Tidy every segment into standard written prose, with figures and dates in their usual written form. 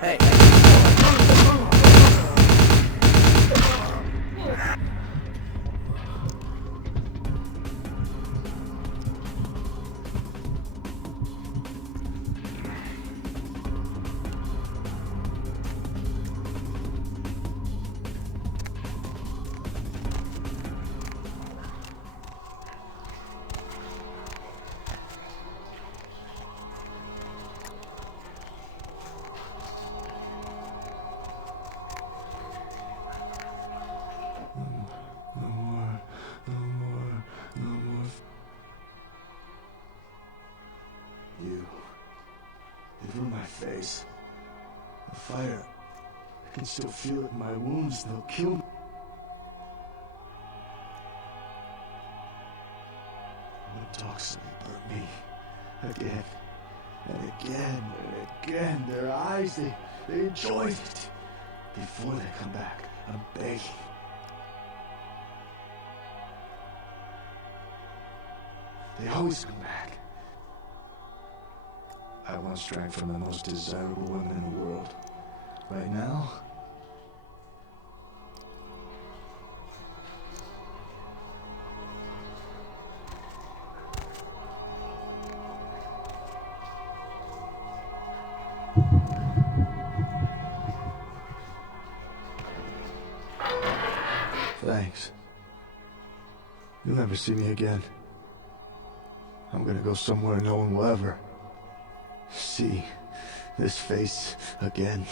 Hey. Through my face. The fire. I can still feel it in my wounds. They'll kill me. The toxin burnt me. Again. And again and again. Their eyes, they enjoyed it. Before they come back, I'm begging. They always come back. I once drank from the most desirable women in the world. Right now, thanks. You'll never see me again. I'm gonna go somewhere no one will ever see this face again.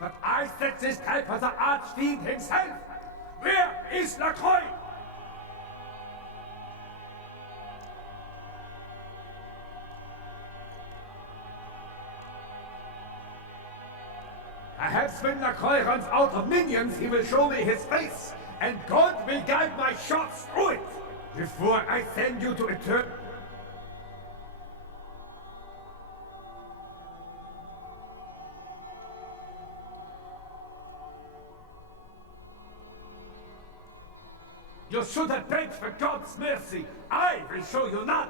But I set this type for the Archfiend himself. Where is LaCroix? Perhaps when Lacroix runs out of minions, he will show me his face, and God will guide my shots through it, before I send you to eternity. You should have begged for God's mercy. I will show you none.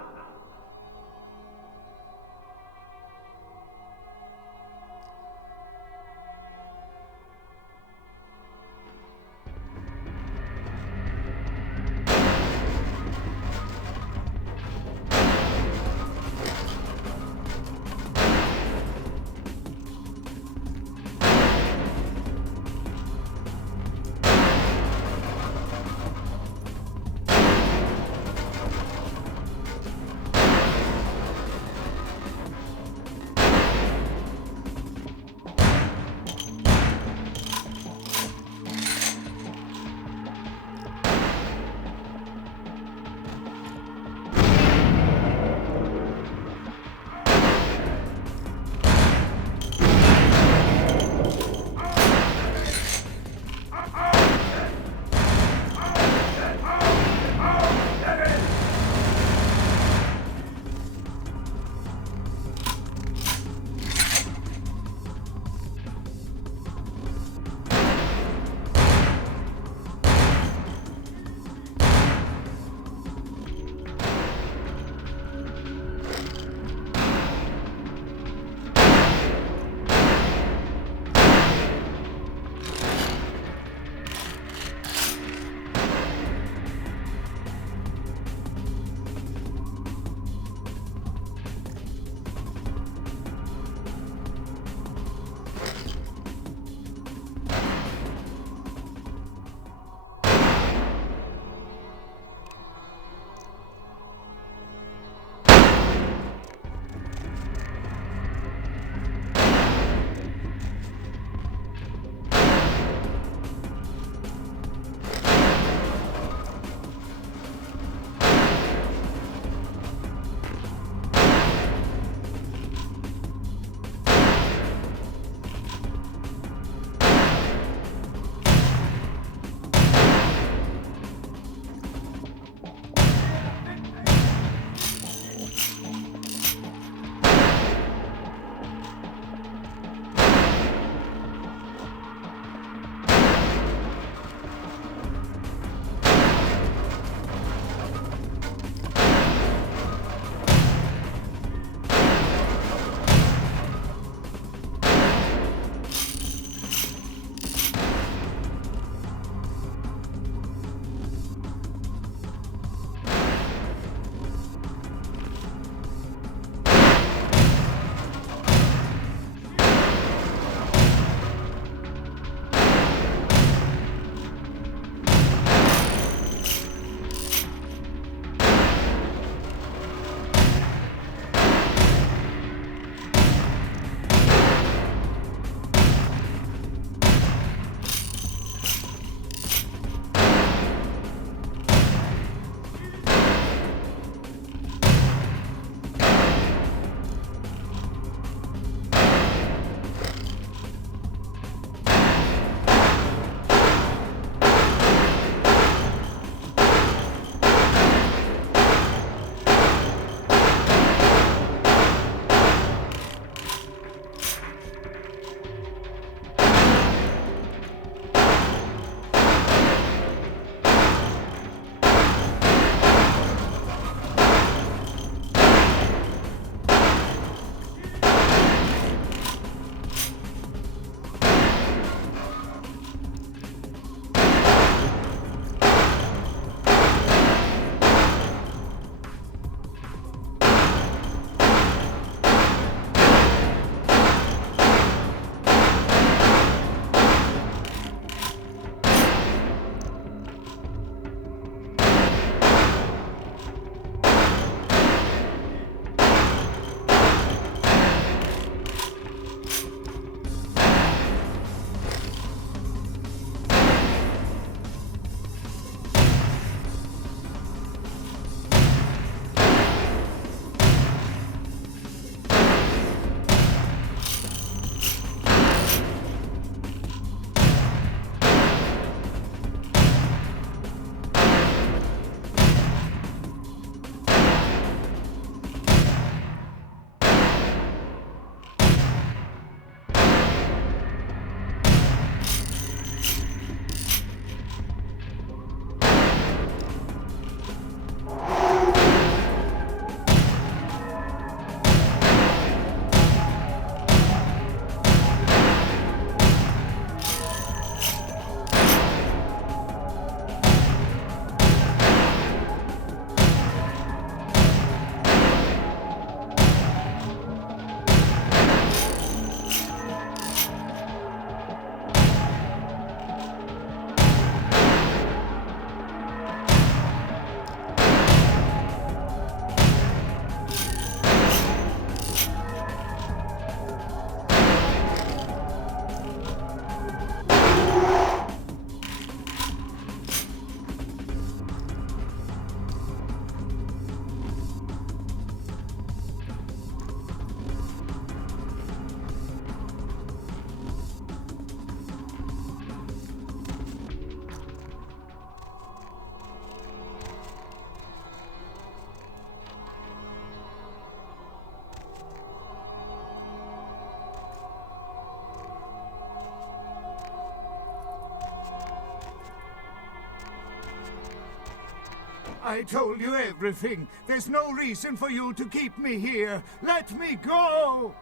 I told you everything. There's no reason for you to keep me here. Let me go!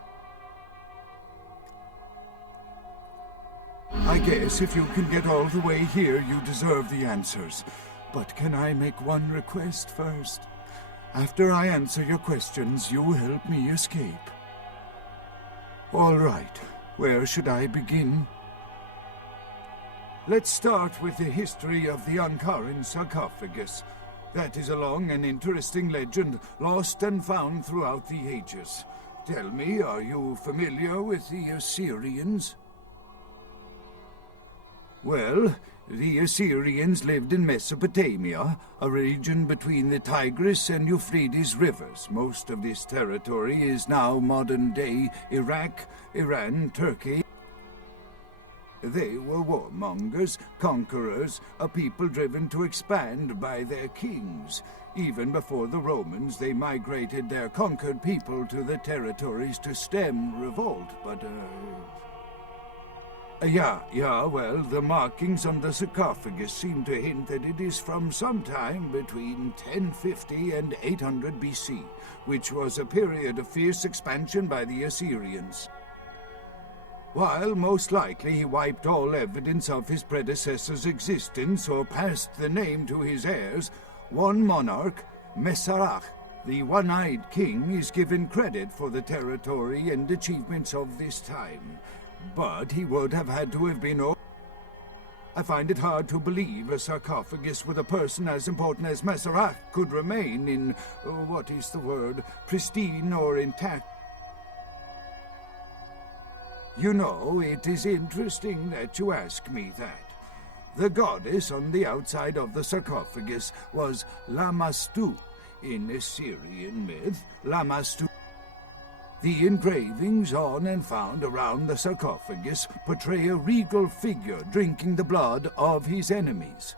I guess if you can get all the way here, you deserve the answers. But can I make one request first? After I answer your questions, you help me escape. All right. Where should I begin? Let's start with the history of the Ankaran sarcophagus. That is a long and interesting legend, lost and found throughout the ages. Tell me, are you familiar with the Assyrians? Well, the Assyrians lived in Mesopotamia, a region between the Tigris and Euphrates rivers. Most of this territory is now modern-day Iraq, Iran, Turkey. They were warmongers, conquerors, a people driven to expand by their kings. Even before the Romans, they migrated their conquered people to the territories to stem revolt, but, well, the markings on the sarcophagus seem to hint that it is from sometime between 1050 and 800 BC, which was a period of fierce expansion by the Assyrians. While most likely he wiped all evidence of his predecessor's existence or passed the name to his heirs, one monarch, Masquerade, the one-eyed king, is given credit for the territory and achievements of this time. But he would have had to have been... I find it hard to believe a sarcophagus with a person as important as Masquerade could remain in, pristine or intact. You know, it is interesting that you ask me that. The goddess on the outside of the sarcophagus was Lamashtu. In Assyrian myth, Lamashtu. The engravings on and found around the sarcophagus portray a regal figure drinking the blood of his enemies.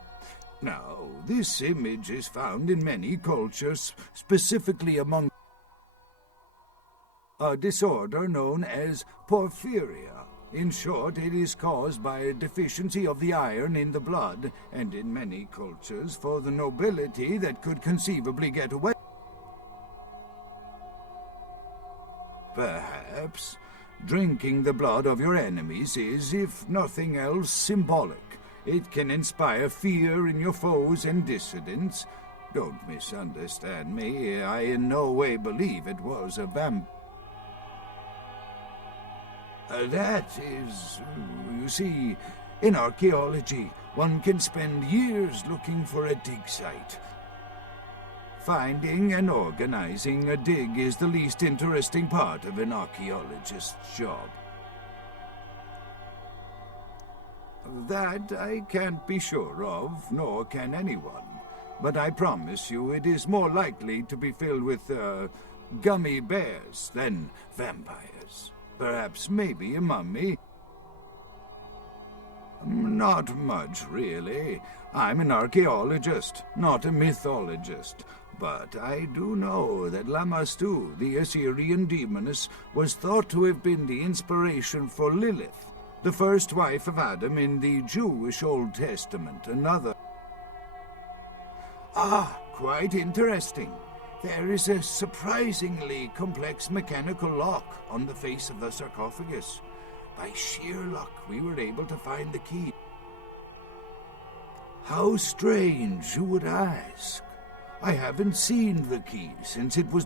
Now, this image is found in many cultures, specifically among a disorder known as porphyria. In short, it is caused by a deficiency of the iron in the blood, and in many cultures, for the nobility that could conceivably get away. Perhaps drinking the blood of your enemies is, if nothing else, symbolic. It can inspire fear in your foes and dissidents. Don't misunderstand me. I in no way believe it was a vampire. That is, you see, in archaeology, one can spend years looking for a dig site. Finding and organizing a dig is the least interesting part of an archaeologist's job. That I can't be sure of, nor can anyone. But I promise you it is more likely to be filled with, gummy bears than vampires. Perhaps maybe a mummy. Not much, really. I'm an archaeologist, not a mythologist. But I do know that Lamashtu, the Assyrian demoness, was thought to have been the inspiration for Lilith, the first wife of Adam in the Jewish Old Testament, another. Quite interesting. There is a surprisingly complex mechanical lock on the face of the sarcophagus. By sheer luck, we were able to find the key. How strange, you would ask. I haven't seen the key since it was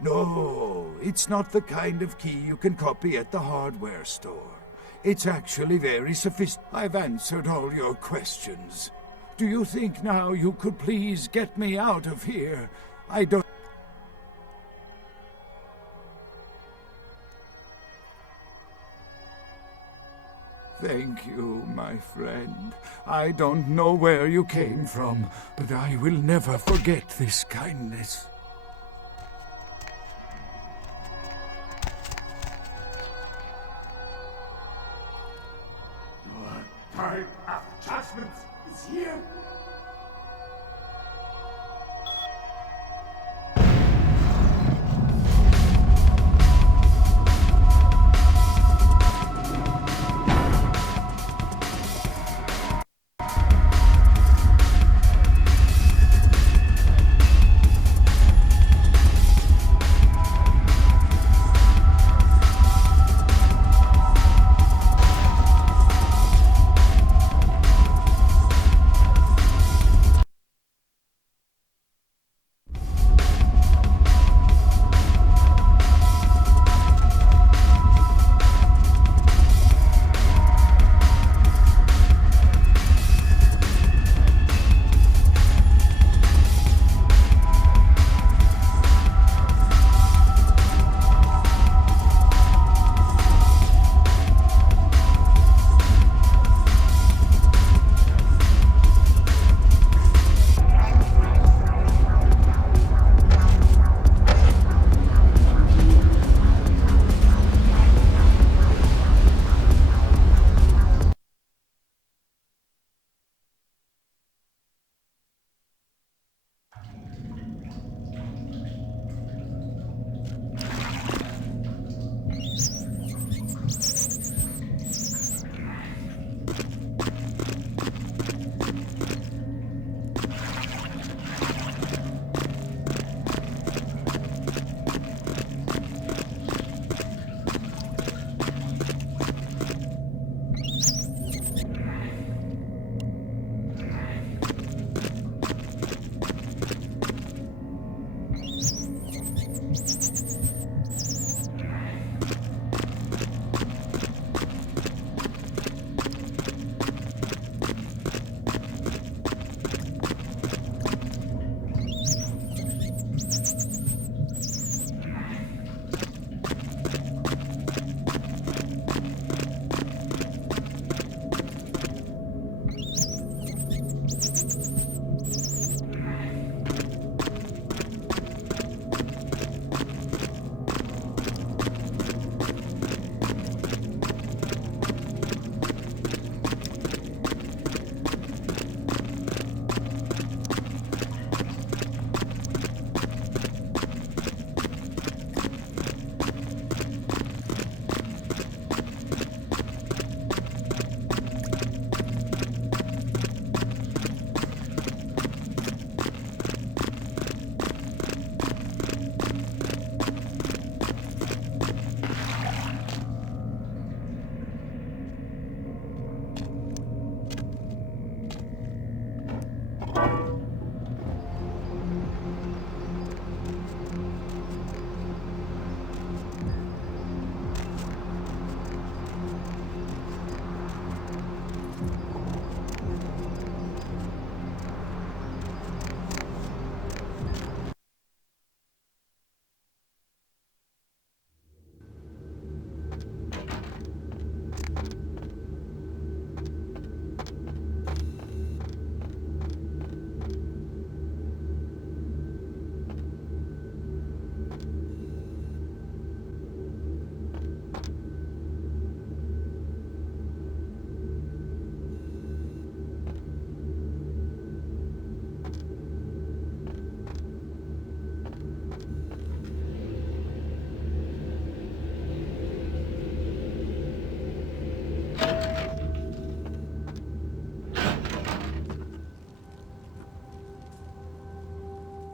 No, it's not the kind of key you can copy at the hardware store. It's actually very sophisticated. I've answered all your questions. Do you think now you could please get me out of here? I don't... Thank you, my friend. I don't know where you came from, but I will never forget this kindness. Your time of judgment is here.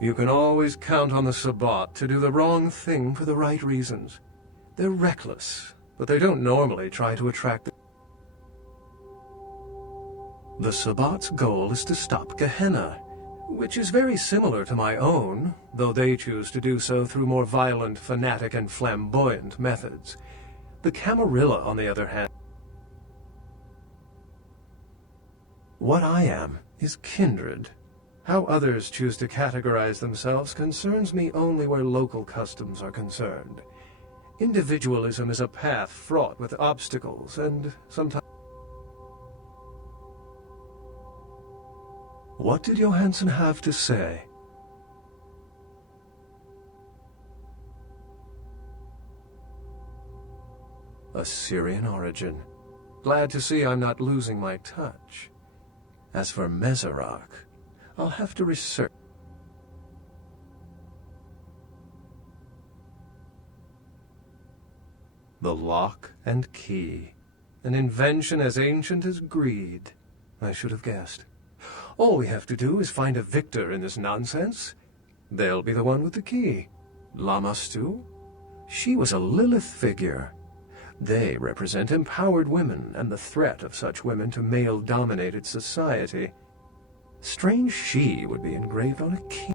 You can always count on the Sabbat to do the wrong thing for the right reasons. They're reckless, but they don't normally try to attract the Sabbat's goal is to stop Gehenna, which is very similar to my own, though they choose to do so through more violent, fanatic, and flamboyant methods. The Camarilla, on the other hand, what I am is kindred. How others choose to categorize themselves concerns me only where local customs are concerned. Individualism is a path fraught with obstacles, and sometimes... What did Johansson have to say? Assyrian origin. Glad to see I'm not losing my touch. As for Mezarak, I'll have to research. The lock and key. An invention as ancient as greed. I should have guessed. All we have to do is find a victor in this nonsense. They'll be the one with the key. Lamastu? She was a Lilith figure. They represent empowered women and the threat of such women to male-dominated society. Strange she would be engraved on a key.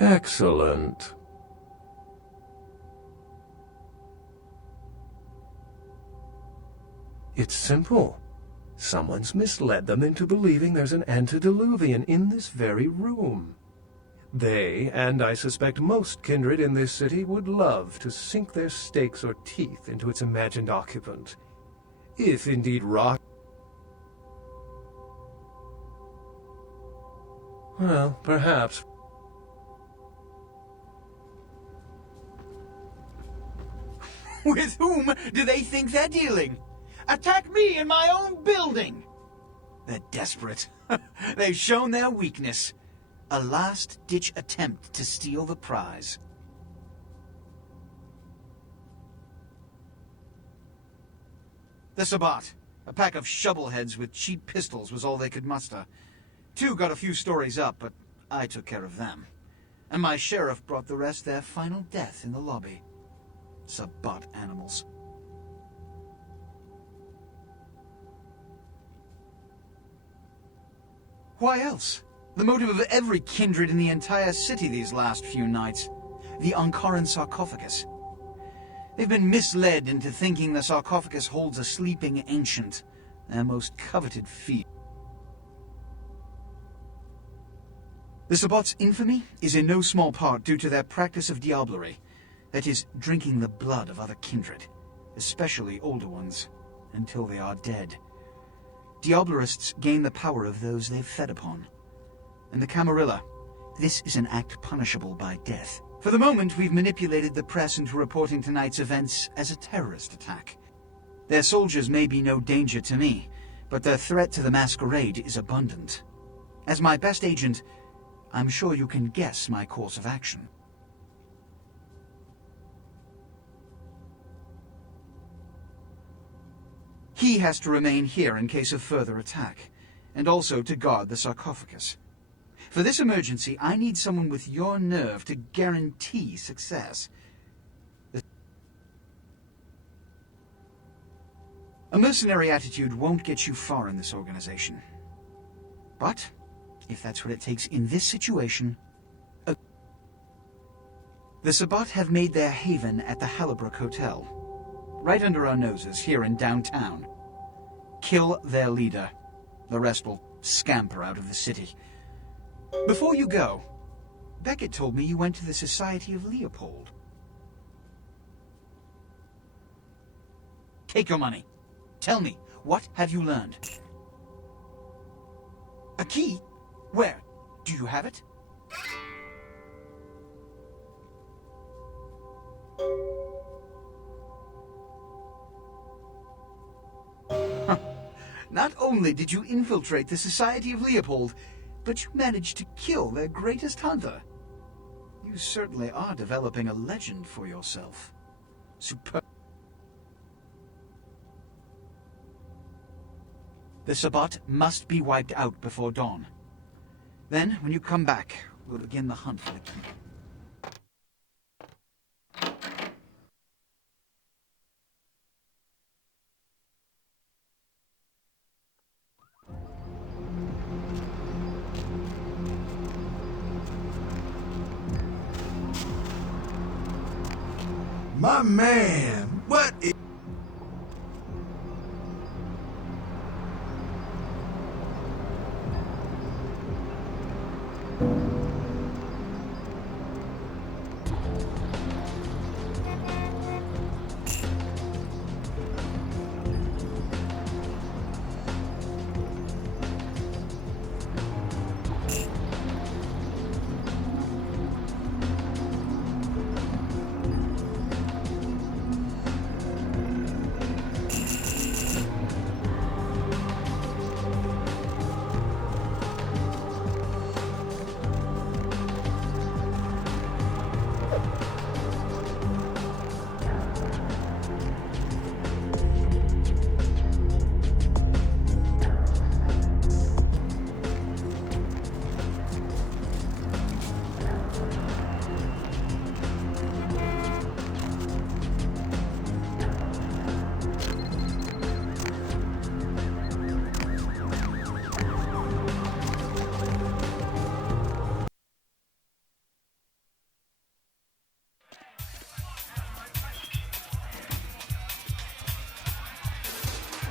Excellent. It's simple. Someone's misled them into believing there's an antediluvian in this very room. They, and I suspect most kindred in this city, would love to sink their stakes or teeth into its imagined occupant. If indeed rock... Well, perhaps. With whom do they think they're dealing? Attack me in my own building! They're desperate. They've shown their weakness. A last-ditch attempt to steal the prize. The Sabbat. A pack of shovelheads with cheap pistols was all they could muster. Two got a few stories up, but I took care of them. And my sheriff brought the rest their final death in the lobby. Sabbat animals. Why else? The motive of every kindred in the entire city these last few nights. The Ankaran sarcophagus. They've been misled into thinking the sarcophagus holds a sleeping ancient, their most coveted feat. The Sabbat's infamy is in no small part due to their practice of diablerie, that is, drinking the blood of other kindred, especially older ones, until they are dead. Diablerists gain the power of those they've fed upon. And the Camarilla, this is an act punishable by death. For the moment, we've manipulated the press into reporting tonight's events as a terrorist attack. Their soldiers may be no danger to me, but their threat to the Masquerade is abundant. As my best agent, I'm sure you can guess my course of action. He has to remain here in case of further attack, and also to guard the sarcophagus. For this emergency, I need someone with your nerve to guarantee success. A mercenary attitude won't get you far in this organization. But, if that's what it takes in this situation... The Sabbat have made their haven at the Hallibrook Hotel, right under our noses here in downtown. Kill their leader. The rest will scamper out of the city. Before you go, Beckett told me you went to the Society of Leopold. Take your money. Tell me, what have you learned? A key? Where? Do you have it? Not only did you infiltrate the Society of Leopold, but you managed to kill their greatest hunter. You certainly are developing a legend for yourself. Superb. The Sabbat must be wiped out before dawn. Then, when you come back, we'll begin the hunt for the key. My man, what is...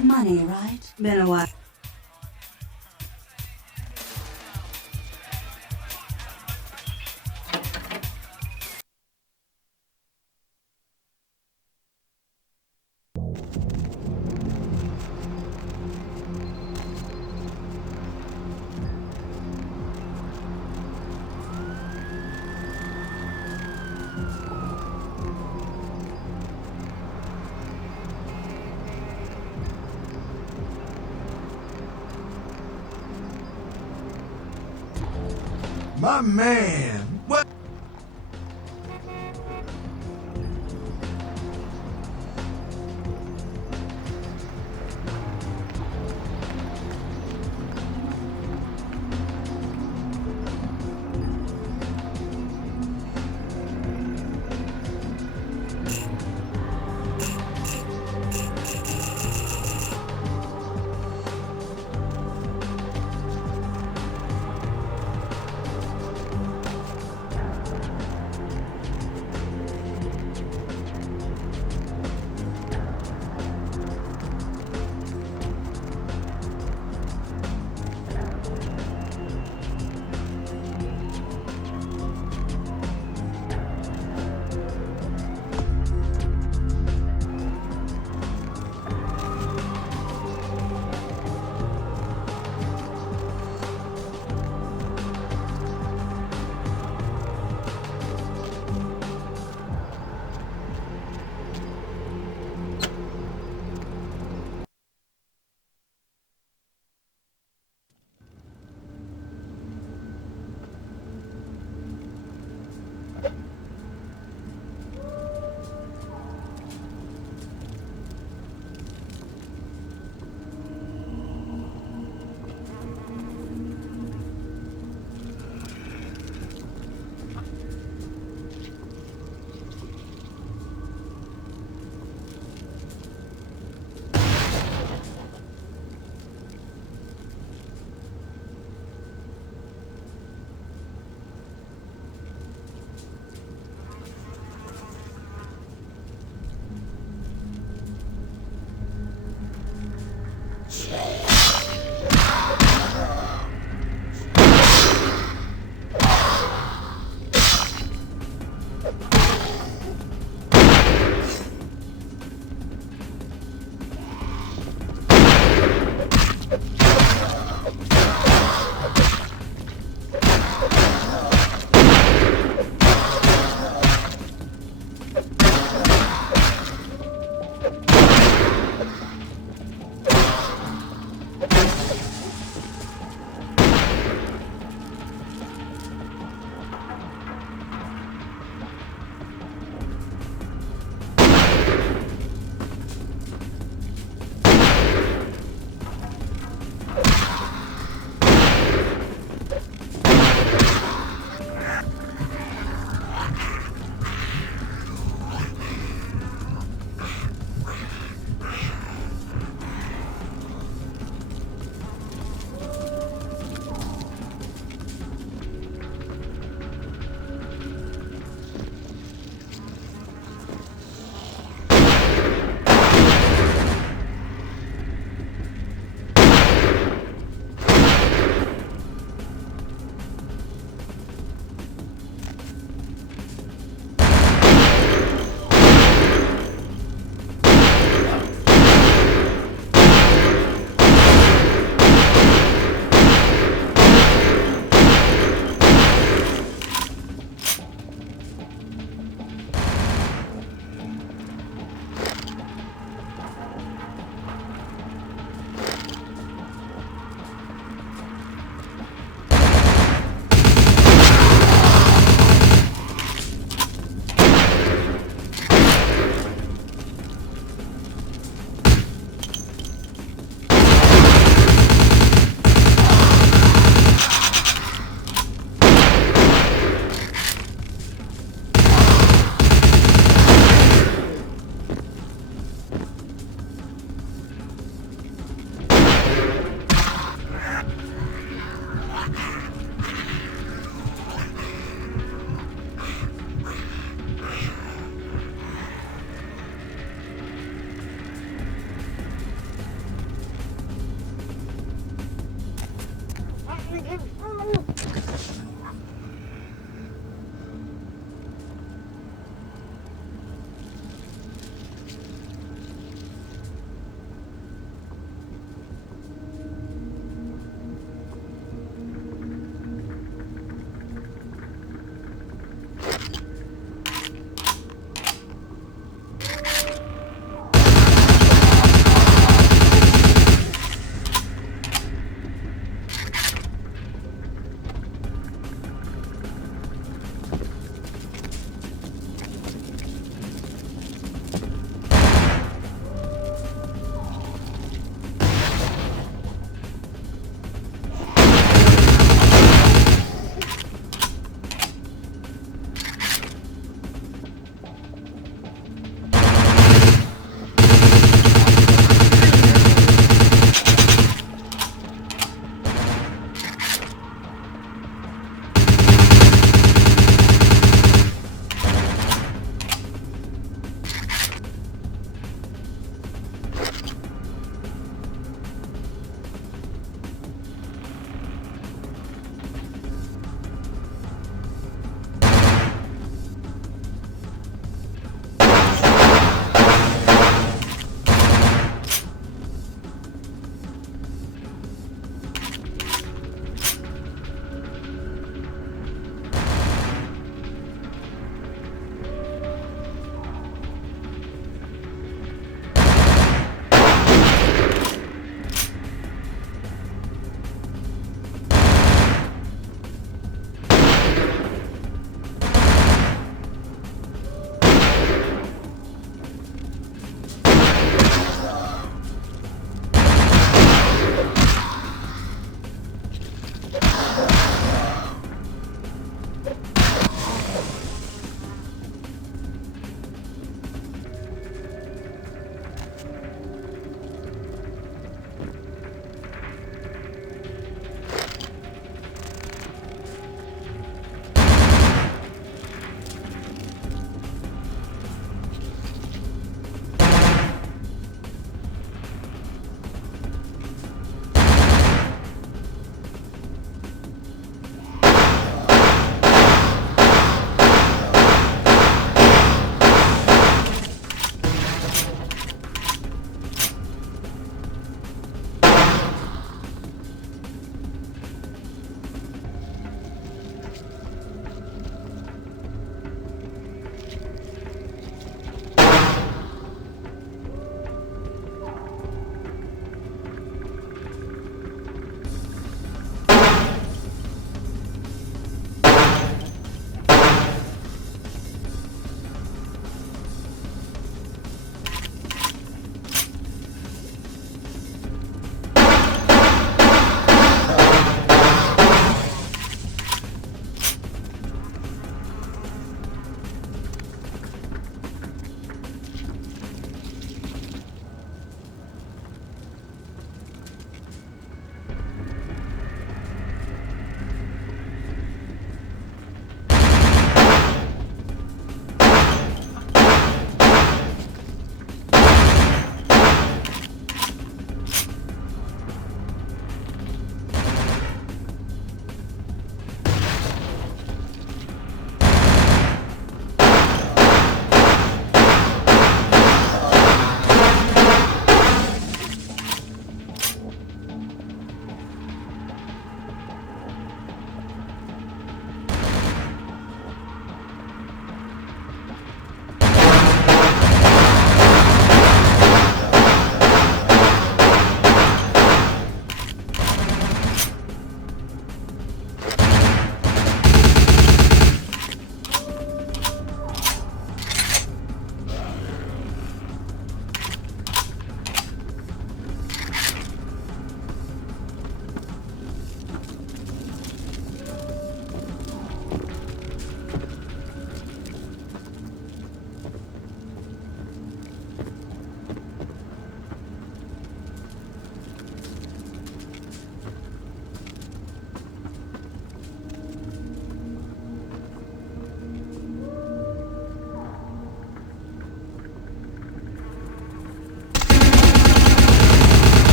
Money, right? Been a while. My man, what...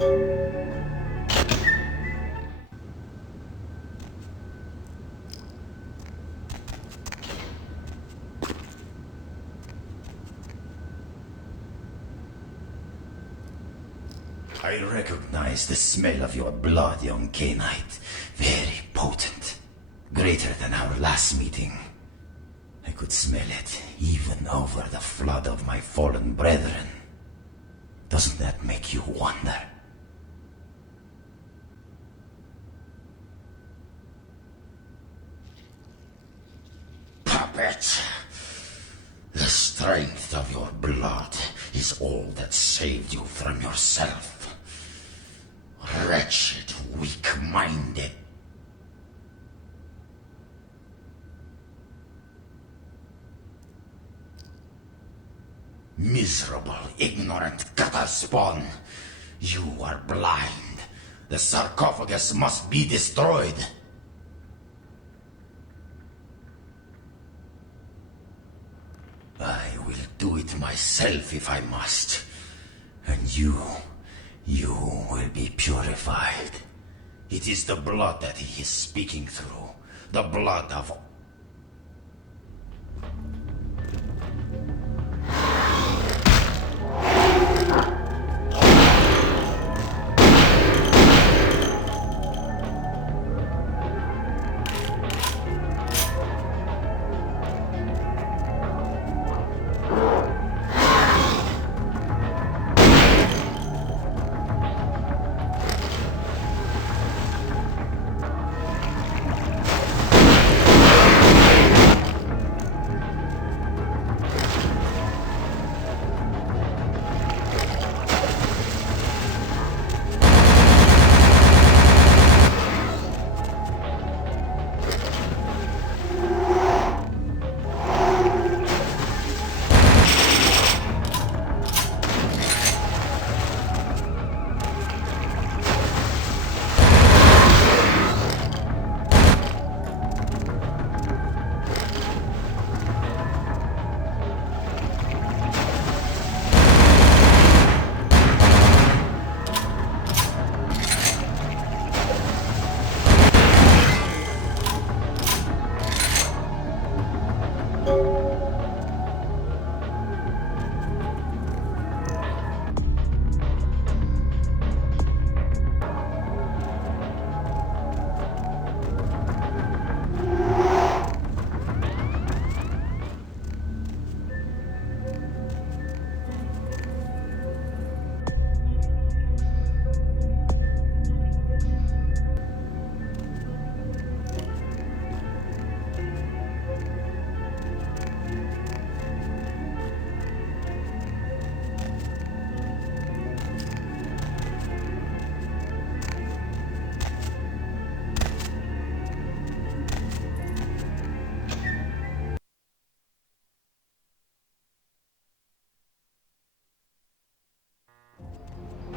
I recognize the smell of your blood, young Cainite. Very potent. Greater than our last meeting. I could smell it, even over the flood of my fallen brethren. Doesn't that make you wonder? Puppet! The strength of your blood is all that saved you from yourself. Wretched, weak-minded. Miserable, ignorant gutter spawn. You are blind. The sarcophagus must be destroyed. I will do it myself if I must. And you will be purified. It is the blood that he is speaking through. The blood of...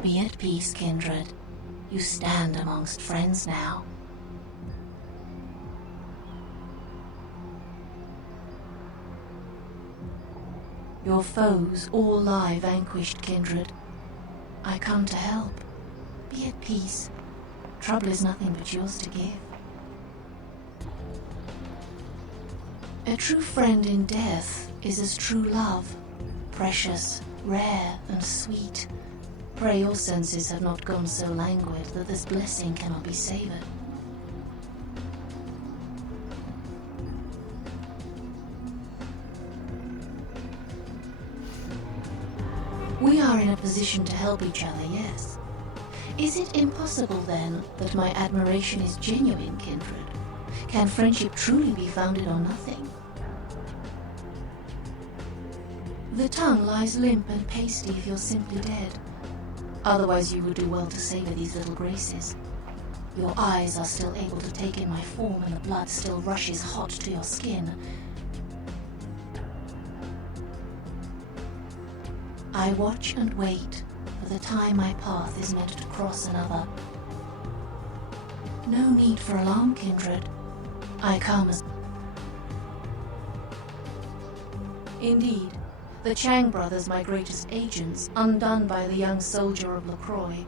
Be at peace, kindred. You stand amongst friends now. Your foes all lie vanquished, kindred. I come to help. Be at peace. Trouble is nothing but yours to give. A true friend in death is as true love, precious, rare, and sweet. Pray your senses have not gone so languid that this blessing cannot be savored. We are in a position to help each other, yes. Is it impossible, then, that my admiration is genuine, kindred? Can friendship truly be founded on nothing? The tongue lies limp and pasty if you're simply dead. Otherwise you would do well to savor these little graces. Your eyes are still able to take in my form and the blood still rushes hot to your skin. I watch and wait for the time my path is meant to cross another. No need for alarm, kindred. I come as... Indeed. The Chang brothers, my greatest agents, undone by the young soldier of LaCroix,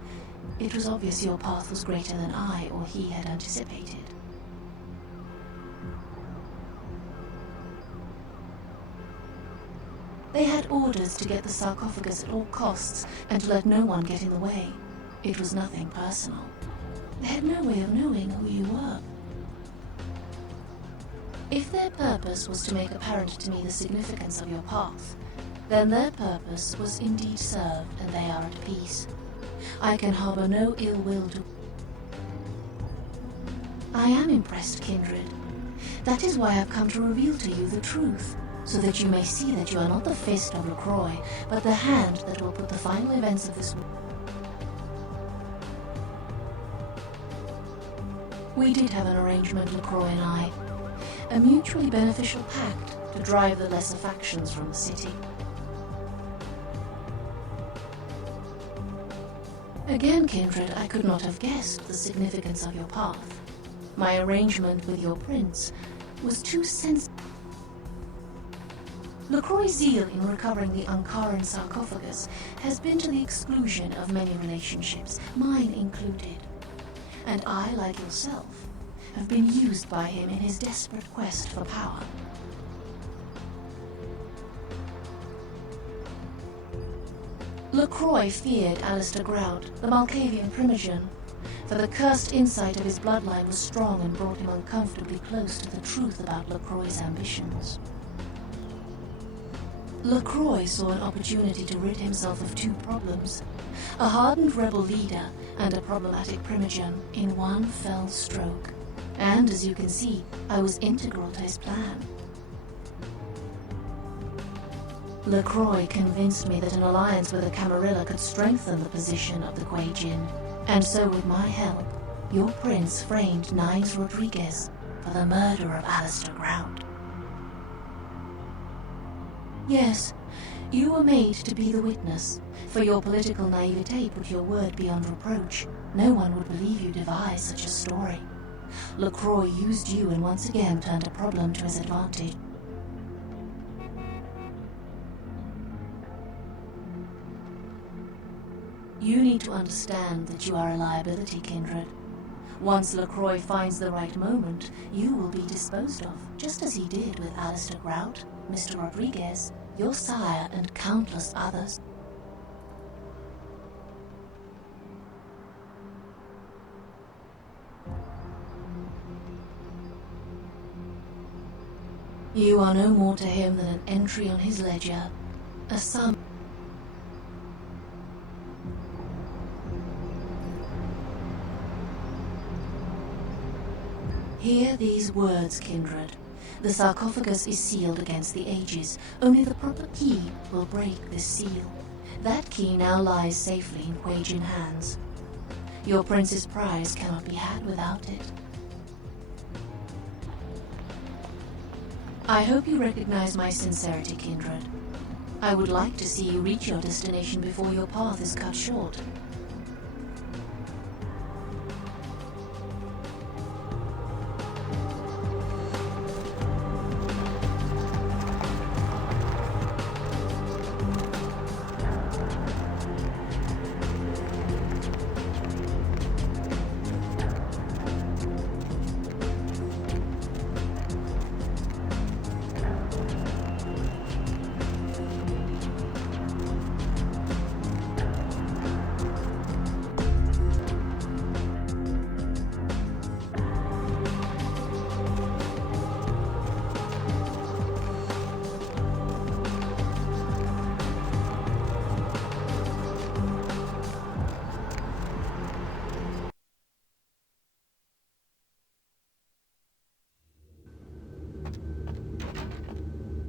It was obvious your path was greater than I or he had anticipated. They had orders to get the sarcophagus at all costs and to let no one get in the way. It was nothing personal. They had no way of knowing who you were. If their purpose was to make apparent to me the significance of your path, then their purpose was indeed served and they are at peace. I can harbor no ill will to... I am impressed, Kindred. That is why I've come to reveal to you the truth, so that you may see that you are not the fist of LaCroix, but the hand that will put the final events of this war. We did have an arrangement, LaCroix and I. A mutually beneficial pact to drive the lesser factions from the city. Again, Kindred, I could not have guessed the significance of your path. My arrangement with your prince was too sensitive. LaCroix's zeal in recovering the Ankaran sarcophagus has been to the exclusion of many relationships, mine included. And I, like yourself, have been used by him in his desperate quest for power. LaCroix feared Alistair Grout, the Malkavian primogen, for the cursed insight of his bloodline was strong and brought him uncomfortably close to the truth about LaCroix's ambitions. LaCroix saw an opportunity to rid himself of two problems, a hardened rebel leader and a problematic primogen, in one fell stroke. And as you can see, I was integral to his plan. LaCroix convinced me that an alliance with the Camarilla could strengthen the position of the Kuei-Jin, and so with my help, your prince framed Nines Rodriguez for the murder of Alistair Grout. Yes, you were made to be the witness. For your political naivete put your word beyond reproach. No one would believe you devised such a story. LaCroix used you and once again turned a problem to his advantage. You need to understand that you are a liability, Kindred. Once LaCroix finds the right moment, you will be disposed of, just as he did with Alistair Grout, Mr. Rodriguez, your sire, and countless others. You are no more to him than an entry on his ledger, a sum. Hear these words, Kindred. The sarcophagus is sealed against the ages. Only the proper key will break this seal. That key now lies safely in Kuei-Jin hands. Your prince's prize cannot be had without it. I hope you recognize my sincerity, Kindred. I would like to see you reach your destination before your path is cut short.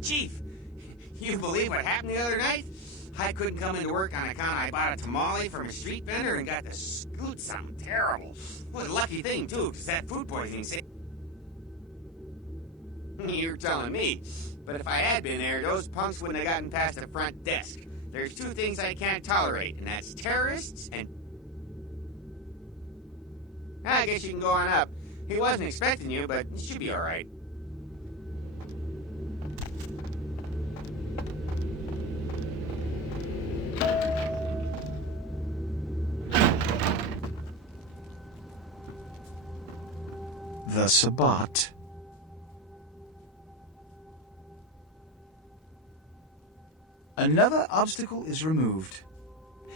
Chief, you believe what happened the other night? I couldn't come into work on account I bought a tamale from a street vendor and got to scoot something terrible. What a lucky thing, too, because that food poisoning You're telling me. But if I had been there, those punks wouldn't have gotten past the front desk. There's two things I can't tolerate, and that's terrorists and... I guess you can go on up. He wasn't expecting you, but it should be all right. the Sabbat. Another obstacle is removed.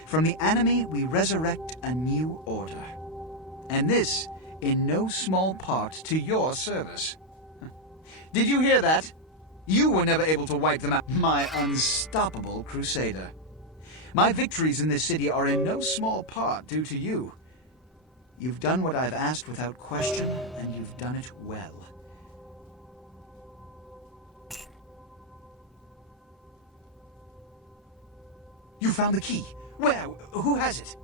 From the enemy, we resurrect a new order. And this, in no small part, to your service. Did you hear that? You were never able to wipe them out. My unstoppable crusader. My victories in this city are in no small part due to you. You've done what I've asked without question, and you've done it well. You found the key. Where? Who has it?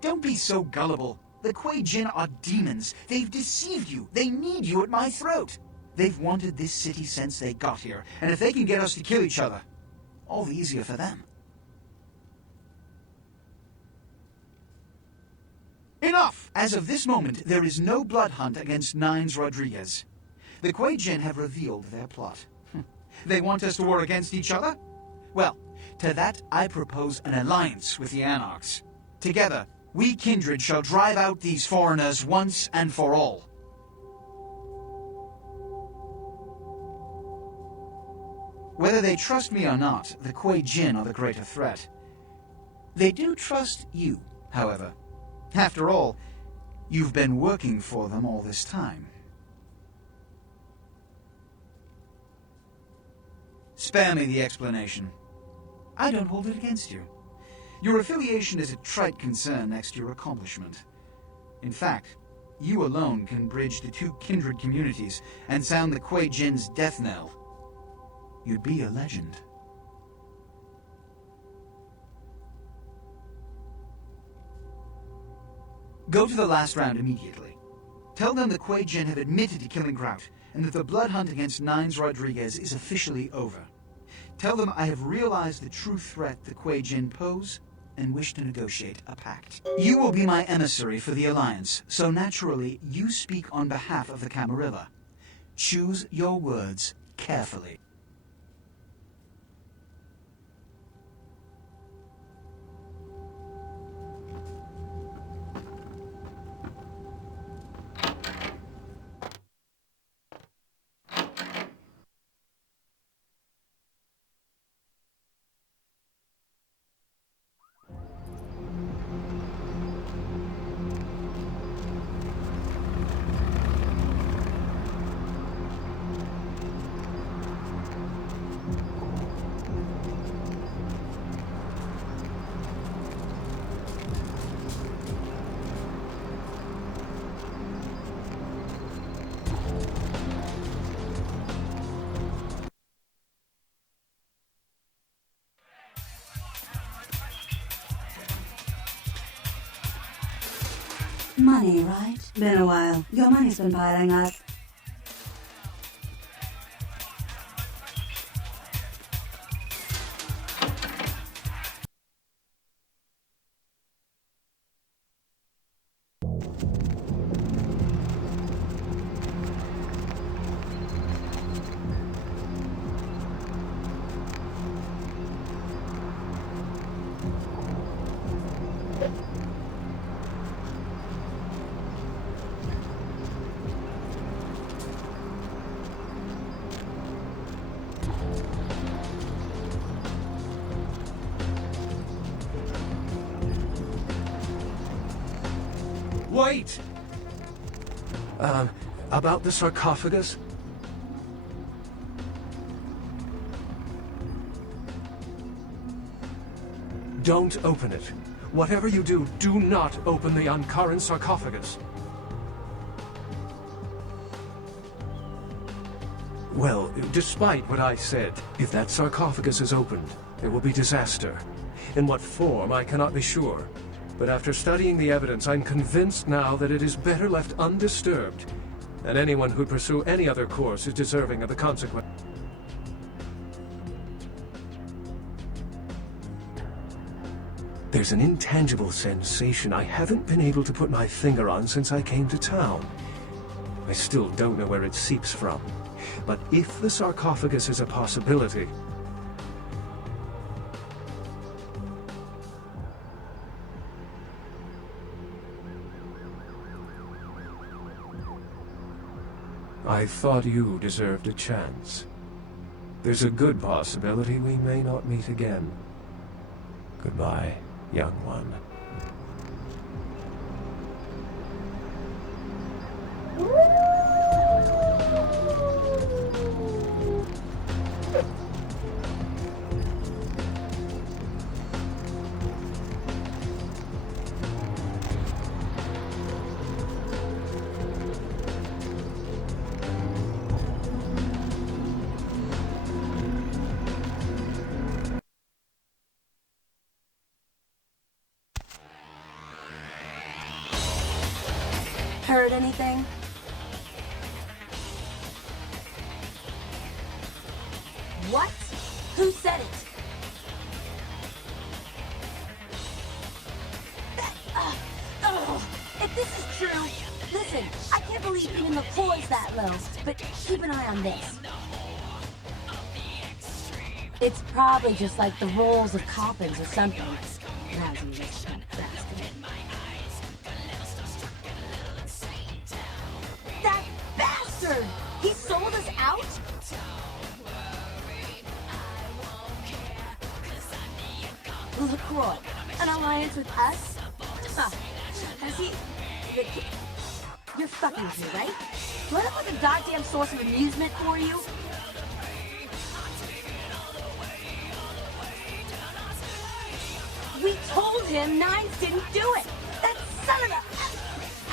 Don't be so gullible. The Kuei Jin are demons. They've deceived you. They need you at my throat. They've wanted this city since they got here, and if they can get us to kill each other, all the easier for them. Enough! As of this moment, there is no blood hunt against Nines Rodriguez. The Kuei Jin have revealed their plot. They want us to war against each other? Well, to that I propose an alliance with the Anarchs. Together, we kindred shall drive out these foreigners once and for all. Whether they trust me or not, the Kuei Jin are the greater threat. They do trust you, however. After all, you've been working for them all this time. Spare me the explanation. I don't hold it against you. Your affiliation is a trite concern next to your accomplishment. In fact, you alone can bridge the two kindred communities and sound the Kuei Jin's death knell. You'd be a legend. Go to the last round immediately. Tell them the Kuei Jin have admitted to killing Grout, and that the blood hunt against Nines Rodriguez is officially over. Tell them I have realized the true threat the Kuei Jin pose, and wish to negotiate a pact. You will be my emissary for the Alliance, so naturally you speak on behalf of the Camarilla. Choose your words carefully. Money, right? Been a while. Your money's been piling up. Wait! About the sarcophagus? Don't open it. Whatever you do, do not open the Ankaran sarcophagus. Well, despite what I said, if that sarcophagus is opened, there will be disaster. In what form, I cannot be sure. But after studying the evidence, I'm convinced now that it is better left undisturbed, and anyone who'd pursue any other course is deserving of the consequence. There's an intangible sensation I haven't been able to put my finger on since I came to town. I still don't know where it seeps from. But if the sarcophagus is a possibility... I thought you deserved a chance. There's a good possibility we may not meet again. Goodbye, young one. Heard anything? What? Who said it? If this is true, listen, I can't believe even the floor's that low, but keep an eye on this. It's probably just like the rolls of coffins or something. That bastard! He sold us out? LaCroix, an alliance with us? Huh. Has he... You're fucking with me, right? Do I look like a goddamn source of amusement for you? We told him Nines didn't do it! That son of a...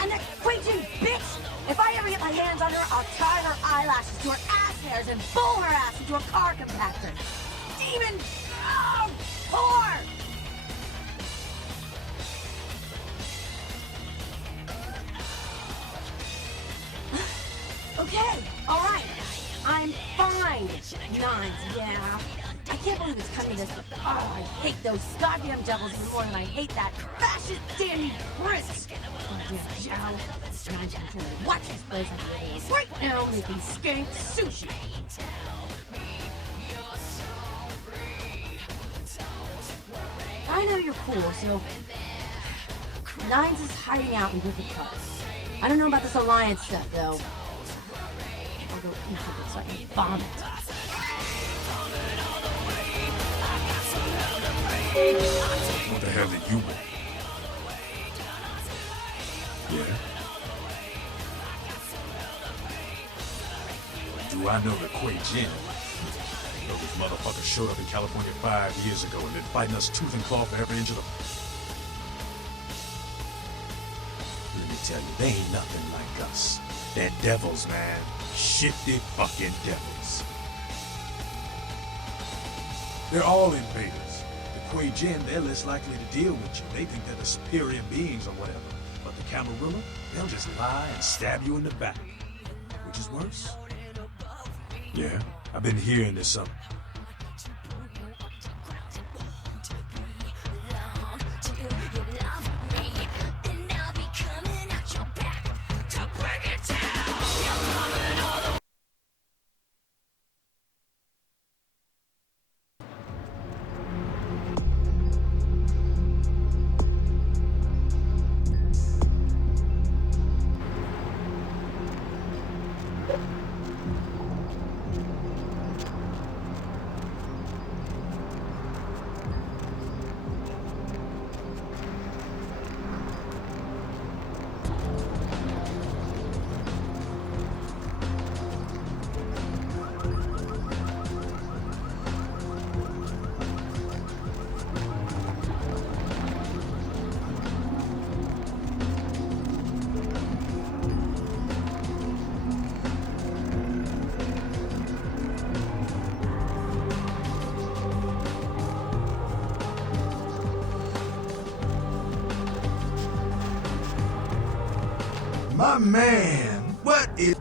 And that Quajan bitch! If I ever get my hands on her, I'll tie her eyelashes to her ass hairs and bowl her ass into a car compactor! Demon... Oh, whore! Okay, alright. I'm fine. Nines, yeah. I can't believe it's coming to this, but oh, I hate those goddamn devils even more than I hate that fascist dandy prince. Goddamn Joe. Nines can totally watch this place right now making skank sushi. I know you're cool, so... Nines is hiding out in Griffith Park. I don't know about this alliance stuff, though. I'll go into it so I can vomit. What the hell did you want? Yeah? Do I know the Quajan? You know, this motherfucker showed up in California 5 years ago and been fighting us tooth and claw for every inch of the... Let me tell you, they ain't nothing like us. They're devils, man. Shifty fucking devils. They're all invaders. The Quajan, they're less likely to deal with you. They think they're the superior beings or whatever. But the Camarilla, they'll just lie and stab you in the back. Which is worse. Yeah, I've been hearing this something. My man, what is...